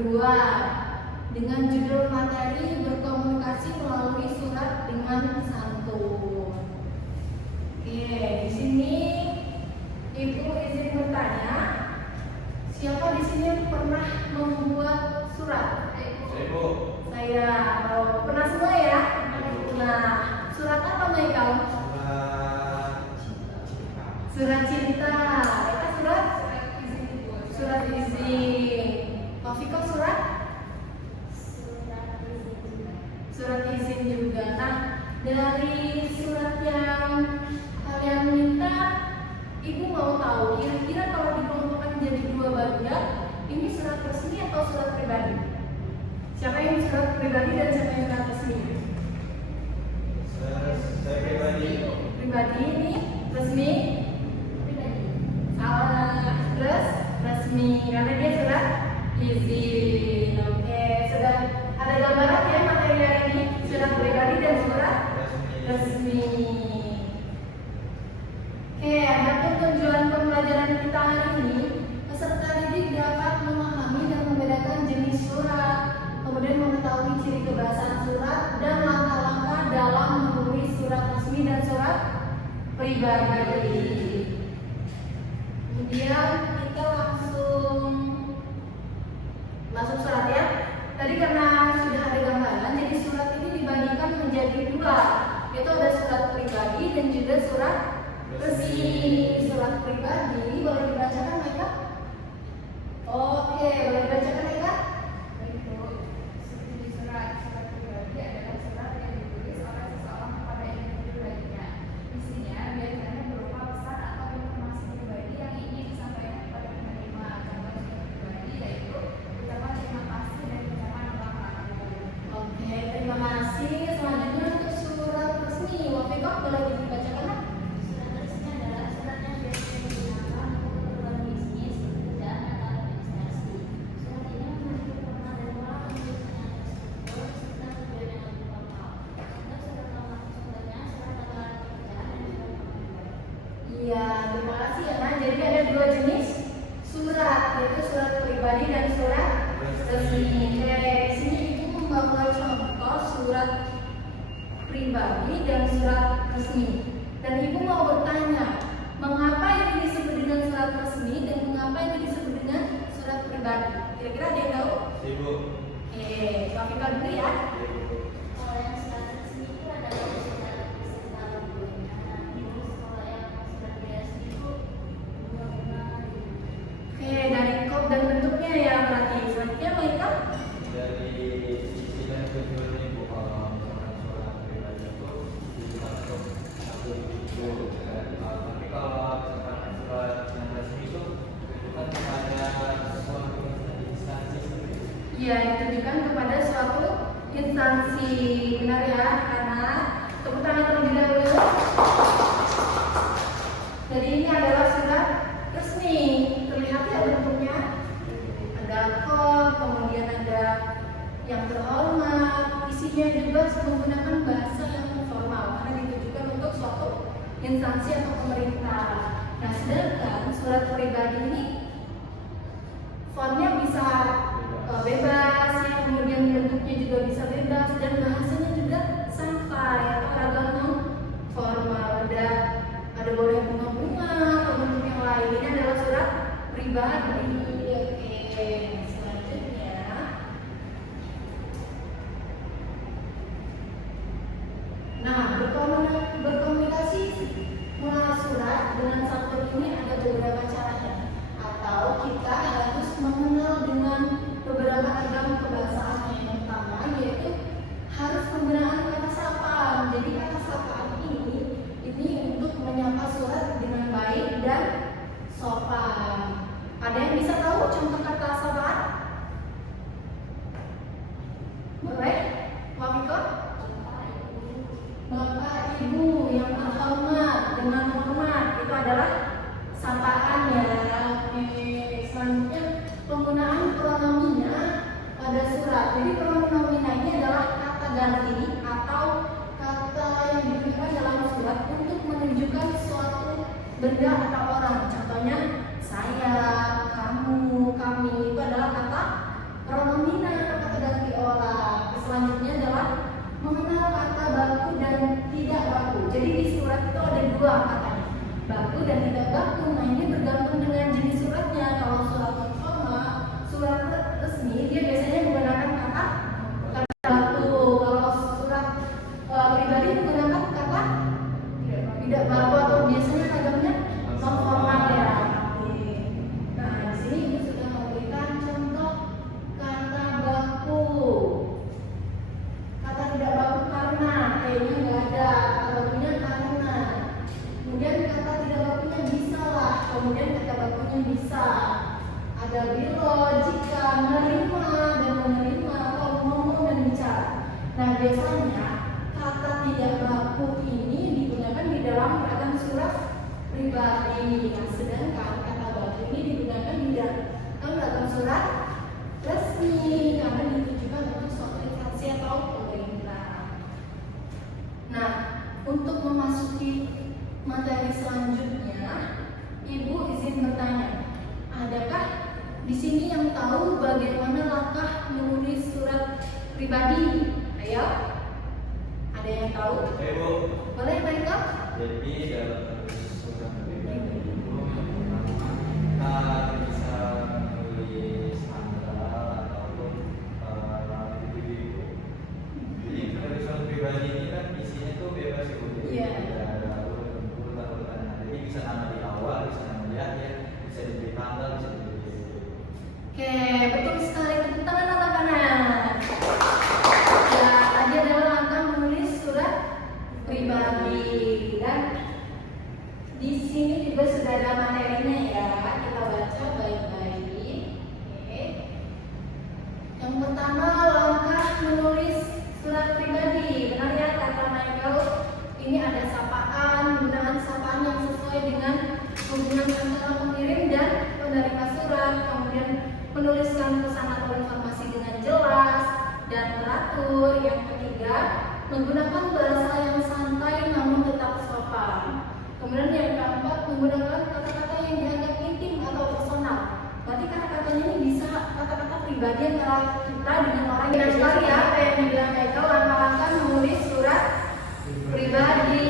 kedua dengan judul materi berkomunikasi melalui surat dengan santun. Oke, di sini Ibu izin bertanya, siapa di sini yang pernah membuat surat? Ibu. Saya. Oh, pernah semua ya? Nah, surat apa Michael? Surat cinta. Kita surat izin. Tofiko surat? Surat izin juga. Nah, dari surat yang kalian minta, Ibu mau tahu kira-kira kalau dikelompokkan menjadi dua bagian, ini surat resmi atau surat pribadi? Siapa yang surat pribadi dan siapa yang surat resmi? Saya pribadi. Pribadi ini resmi? Salah. Terus resmi karena dia surat izin. Oke, sudah ada gambaran ya materi hari ini, surat pribadi dan surat resmi. Oke, adapun tujuan pembelajaran kita hari ini, peserta didik dapat memahami dan membedakan jenis surat, kemudian mengetahui ciri kebahasaan surat dan langkah-langkah dalam menulis surat resmi dan surat pribadi. Kemudian kita langsung surat ya. Tadi karena sudah ada gambaran, jadi surat ini dibagikan menjadi dua, yaitu ada surat pribadi dan juga surat resmi. Surat pribadi boleh dibacakan mereka? Oke, boleh dibacakan mereka? Surat pribadi adalah surat yang ditulis oleh seseorang kepada individu lainnya. Isinya biasanya berupa pesan atau informasi pribadi yang ingin disampaikan kepada penerima. Contoh surat pribadi yaitu ucapan terima kasih dan ucapan ulang tahun. Oke, terima kasih. Selanjutnya untuk surat resmi, Wafiko boleh dibacakan? Surat resmi adalah surat yang biasa digunakan untuk keperluan bisnis, pekerjaan, atau administrasi. Surat ini memiliki format dan pola penulisannya terstruktur serta tujuan yang lebih formal. Untuk surat nomor contohnya surat tawaran pekerjaan dan surat panggilan. Iya, terima kasih ya. Nah, jadi ada dua jenis surat, yaitu surat pribadi dan surat resmi. Oke, di sini Ibu membawa contoh surat pribadi dan surat resmi. Dan Ibu mau bertanya, mengapa ini disebut dengan surat resmi dan mengapa ini disebut dengan surat pribadi? Kira-kira ada yang tahu? Ibu. Oke, Wafika dulu ya. Kalau yang surat resmi itu adalah surat beserta logonya. Terus kalau yang surat resmi itu benar-benar Oke, dari kop dan bentuknya ya berarti. Selanjutnya Maika. Dari isi dan tujuannya Ibu, kalau misalkan surat pribadi itu ditujukan untuk satu individu. Tapi kalau misalkan surat yang resmi itu ditujukan kepada suatu instansi sendiri. Iya, ditujukan kepada suatu instansi. Benar ya, karena tepuk tangan terlebih dahulu. Jadi ini adalah surat resmi. Terlihat ya bentuknya. Ada kod, kemudian ada yang terhormat. Isinya juga menggunakan bahasa yang formal karena ditujukan untuk suatu instansi atau pemerintah. Nah, sedangkan surat pribadi ini fontnya bisa bebas ya, kemudian bentuknya juga bisa bebas dan bahasanya juga santai atau agak non formal. Ada boleh bunga-bunga atau bentuk yang lain. Ini adalah surat pribadi. Oke, selanjutnya nah, berkomunikasi melalui surat dengan santun ini ada beberapa caranya, atau kita harus mengenal dengan beberapa ragam kebahasaan. Yang pertama yaitu harus penggunaan kata sapaan. Jadi kata sapaan ini untuk menyapa surat dengan baik dan sopan. Ada yang bisa tahu contoh kata sapaan? Boleh? Wafiko? Bapak Ibu yang terhormat dengan hormat itu adalah sapaan ya. Oke, selanjutnya penggunaan pronominya pada surat. Jadi pronomina ini adalah kata ganti atau kata yang digunakan dalam surat untuk menunjukkan suatu benda atau orang. Contohnya saya, kamu, kami itu adalah kata Para nomina kata dan diolah. Selanjutnya adalah mengenal kata baku dan tidak baku. Jadi di surat itu ada dua katanya, baku dan tidak baku. Nah ini bergantung dengan jenis suratnya. Kalau surat informal, surat resmi dia biasanya menggunakan kata baku. Kalau surat pribadi menggunakan kata tidak baku atau biasanya ragamnya non formal ya. Oke. Nah di sini ibu sudah memberikan contoh kata baku. Kata tidak baku karena nya nggak ada, kata bakunya karena. Kemudian kata tidak bakunya bisa lah, kemudian kata bakunya bisa. Ada bilo, jika, menerima dan menerima atau ngomong dan bicara. Nah biasanya kata tidak baku ini digunakan di dalam ragam surat pribadi. Nah, sedangkan kata baku ini digunakan di dalam ragam surat resmi karena ditujukan untuk suatu instansi atau pemerintah. Nah, untuk memasuki materi selanjutnya, Ibu izin bertanya, adakah di sini yang tahu bagaimana langkah menulis surat pribadi? Ayo, ada yang tahu? Oke Bu, Boleh Michael? jadi dalam menulis surat pribadi itu kita bisa menulis tanggal ataupun video. Jadi menulis surat pribadi ini kan isinya tuh bebas ya Bu. Iya. Ada urutan-urutan. Jadi bisa nama di awal, bisa nama di akhir, bisa diberi tanggal, bisa diberi. Oke, betul sekali. Tepuk tangan anak-anak. Ya, tadi adalah langkah menulis surat pribadi dan di sini juga sudah ada materinya ya. Kita baca baik-baik. Oke. Yang pertama langkah menulis surat pribadi. Benar ya kata Michael? Ini ada sapaan, penggunaan sapaan yang sesuai dengan hubungan antara pengirim dan penerima surat. Kemudian menuliskan pesan atau informasi dengan jelas dan teratur. Yang ketiga, menggunakan bahasa yang santai namun tetap sopan. Kemudian yang keempat, menggunakan kata-kata yang dianggap intim atau personal. Berarti kata-katanya ini bisa kata-kata pribadi antara kita dengan orang yang sekali ya, apa yang dibilang Michael, langkah-langkah menulis surat pribadi.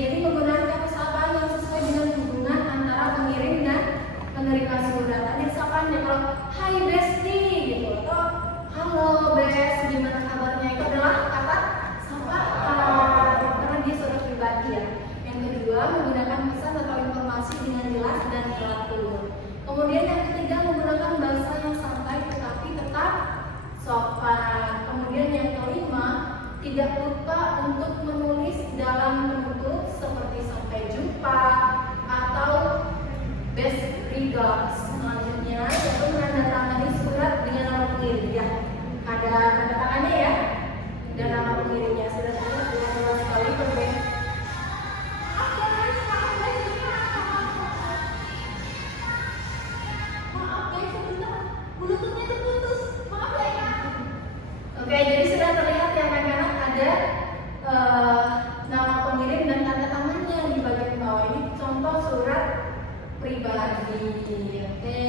Jadi menggunakan sapaan yang sesuai dengan hubungan antara pengirim dan penerima surat. Tadi sapaannya kalau hai bestie gitu atau halo best, gimana kabarnya, itu adalah kata sapaan karena dia surat pribadi ya. Yang kedua, menggunakan pesan atau informasi dengan jelas dan teratur. Kemudian yang ketiga, menggunakan bahasa yang santai tetapi tetap sopan. Kemudian yang kelima, tidak lupa untuk menulis dalam penutup seperti sampai jumpa atau best regards. Selanjutnya yaitu menandatangani surat dengan nama pengirim ya. Ada tanda tangannya ya dan nama pengirimnya. Sudah terlihat dengan jelas sekali berbeda. Oke, jadi sudah terlihat ya anak-anak ada nama pengirim dan tanda tangannya di bagian bawah. Ini contoh surat pribadi. Oke,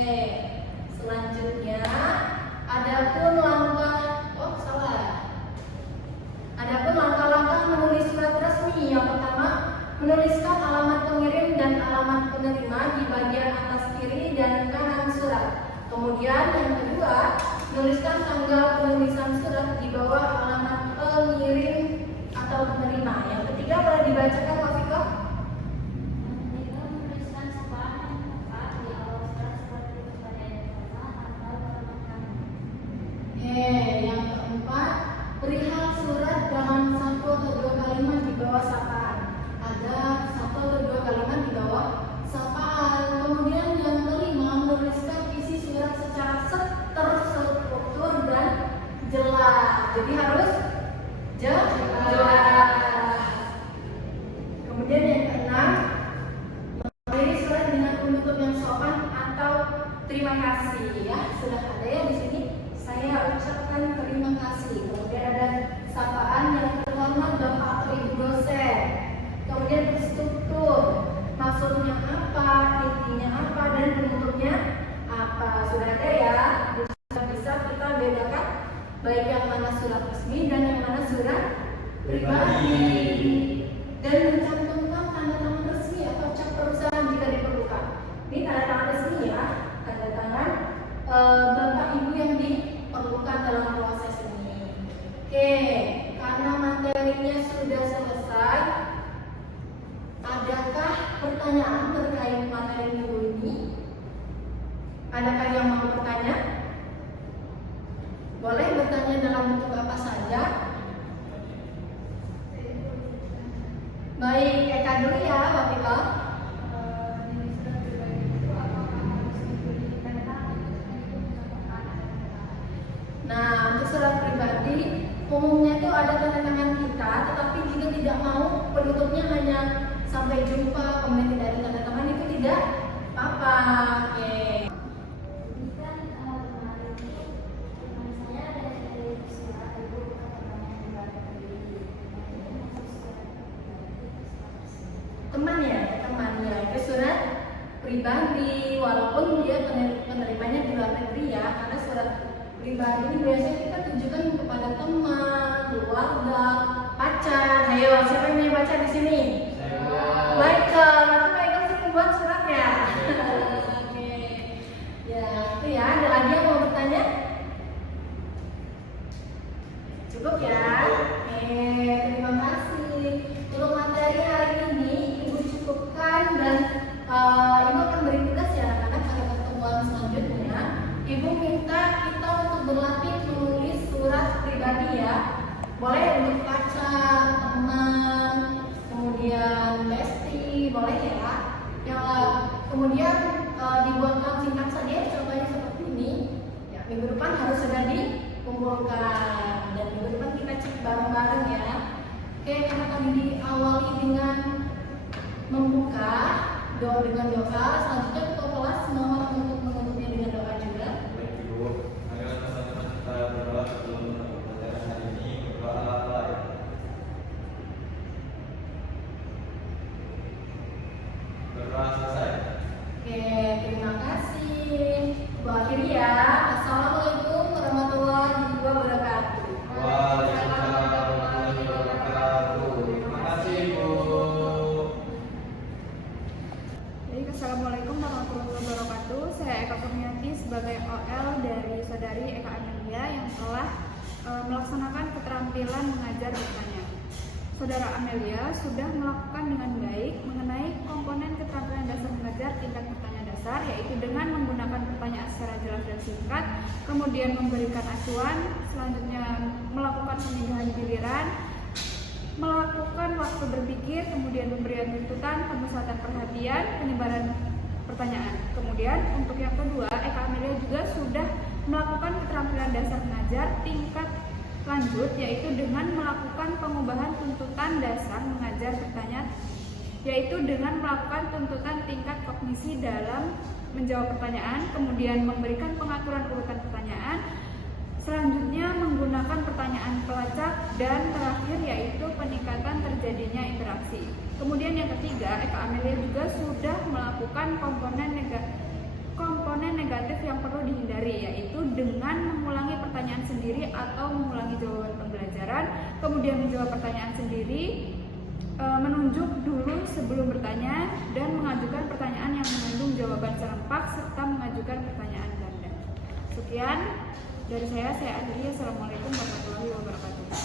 selanjutnya adapun langkah-langkah menulis surat resmi. Yang pertama, menuliskan alamat pengirim dan alamat penerima di bagian atas kiri dan kanan surat. Kemudian yang kedua, menuliskan tanggal penulisan surat di bawah alamat pengirim atau penerima. Yang ketiga boleh dibacakan Wafiko? Menuliskan sapaan yang tepat di awal surat seperti kepada yang pertama atau alamat kami. Yang keempat, perihal surat dengan satu atau dua kalimat di bawah sapaan. Ada satu atau dua kalimat di bawah sapaan. Kemudian yang kelima, menuliskan isi surat secara terstruktur dan jelas. Jadi harus jelas. Kemudian yang keenam, mengakhiri surat dengan penutup yang sopan atau terima kasih ya. Sudah ada ya di sini. Saya ucapkan terima kasih. Kemudian ada sapaan yang terhormat Bapak atau Ibu dosen. Kemudian terstruktur, maksudnya apa, intinya apa, dan penutupnya apa. Sudah ada ya. Bisa kita beda pribadi dan mencantumkan tanda tangan resmi atau cap perusahaan jika diperlukan. Ini tanda tangan resmi ya, tanda tangan bapak ibu yang diperlukan dalam proses ini. Oke, karena materinya sudah selesai, adakah pertanyaan terkait materi minggu ini? Adakah yang mau bertanya? Boleh bertanya dalam bentuk apa saja. Baik, Eka dulu ya, Pak Pika. Di surat pribadi itu apakah harus diberi tanda tangan? Itu mencontohkan ada tanda tangan. Nah, untuk surat pribadi umumnya itu ada tanda tangan kita, tetapi jika tidak mau penutupnya hanya sampai jumpa, kemudian tidak ada tanda tangan, itu tidak apa-apa. Oke. Ini kan kemarin itu teman saya dari surat ibu pertanyaan di luar negeri. Ini masuk surat pribadi Teman ya, itu surat pribadi, walaupun dia penerimanya di luar negeri ya, karena surat pribadi ini biasanya kita tujukan kepada teman, keluarga, pacar. Ayo, siapa yang punya pacar di sini? Michael, nanti Michael sih membuat surat ya. Oke, ya itu ya. Ada lagi yang mau bertanya? Cukup ya. Oke, terima kasih. Untuk materi hari ini Ibu cukupkan dan Ibu akan beri tugas ya anak-anak pada pertemuan selanjutnya. Ibu minta kita untuk berlatih menulis surat pribadi ya. Boleh untuk pacar, teman, kemudian bestie, boleh ya. Yang kemudian dibuatkan singkat saja, contohnya seperti ini. Ya, minggu depan harus sudah dikumpulkan dan minggu depan kita cek bareng-bareng ya. Oke, karena tadi diawali dengan membuka dengan doa, selanjutnya ketua kelas mohon untuk menutupnya dengan doa juga. Baik Ibu, agar teman-teman kita berdoa sebelum menutup pelajaran hari ini. Berdoa ya. Berdoa selesai. Oke, terima kasih. Bu akhiri ya. Assalamualaikum warahmatullahi wabarakatuh. Waalaikumsalam warahmatullahi wabarakatuh. Terima kasih Ibu. Baik, Assalamualaikum warahmatullahi wabarakatuh. Saya Eka Kurniati sebagai OL dari Saudari Eka Amelia yang telah melaksanakan keterampilan mengajar bertanya. Saudara Amelia sudah melakukan dengan baik mengenai komponen keterampilan dasar mengajar tingkat pertanyaan dasar, yaitu dengan menggunakan pertanyaan secara jelas dan singkat, kemudian memberikan acuan, selanjutnya melakukan peminggahan giliran, melakukan waktu berpikir, kemudian pemberian tuntutan, pemusatan perhatian, penyebaran pertanyaan. Kemudian untuk yang kedua, Eka Amelia juga sudah melakukan keterampilan dasar mengajar tingkat lanjut, yaitu dengan melakukan pengubahan tuntutan dasar mengajar bertanya, yaitu dengan melakukan tuntutan tingkat kognisi dalam menjawab pertanyaan, kemudian memberikan pengaturan urutan pertanyaan, selanjutnya menggunakan pertanyaan pelacak, dan terakhir yaitu peningkatan terjadinya interaksi. Kemudian yang ketiga, Eka Amelia juga sudah melakukan komponen negatif yang perlu dihindari, yaitu dengan mengulangi pertanyaan sendiri atau mengulangi jawaban pembelajaran, kemudian menjawab pertanyaan sendiri, menunjuk dulu sebelum bertanya, dan mengajukan pertanyaan yang mengandung jawaban serempak serta mengajukan pertanyaan ganda. Sekian dari saya akhiri. Assalamualaikum warahmatullahi wabarakatuh.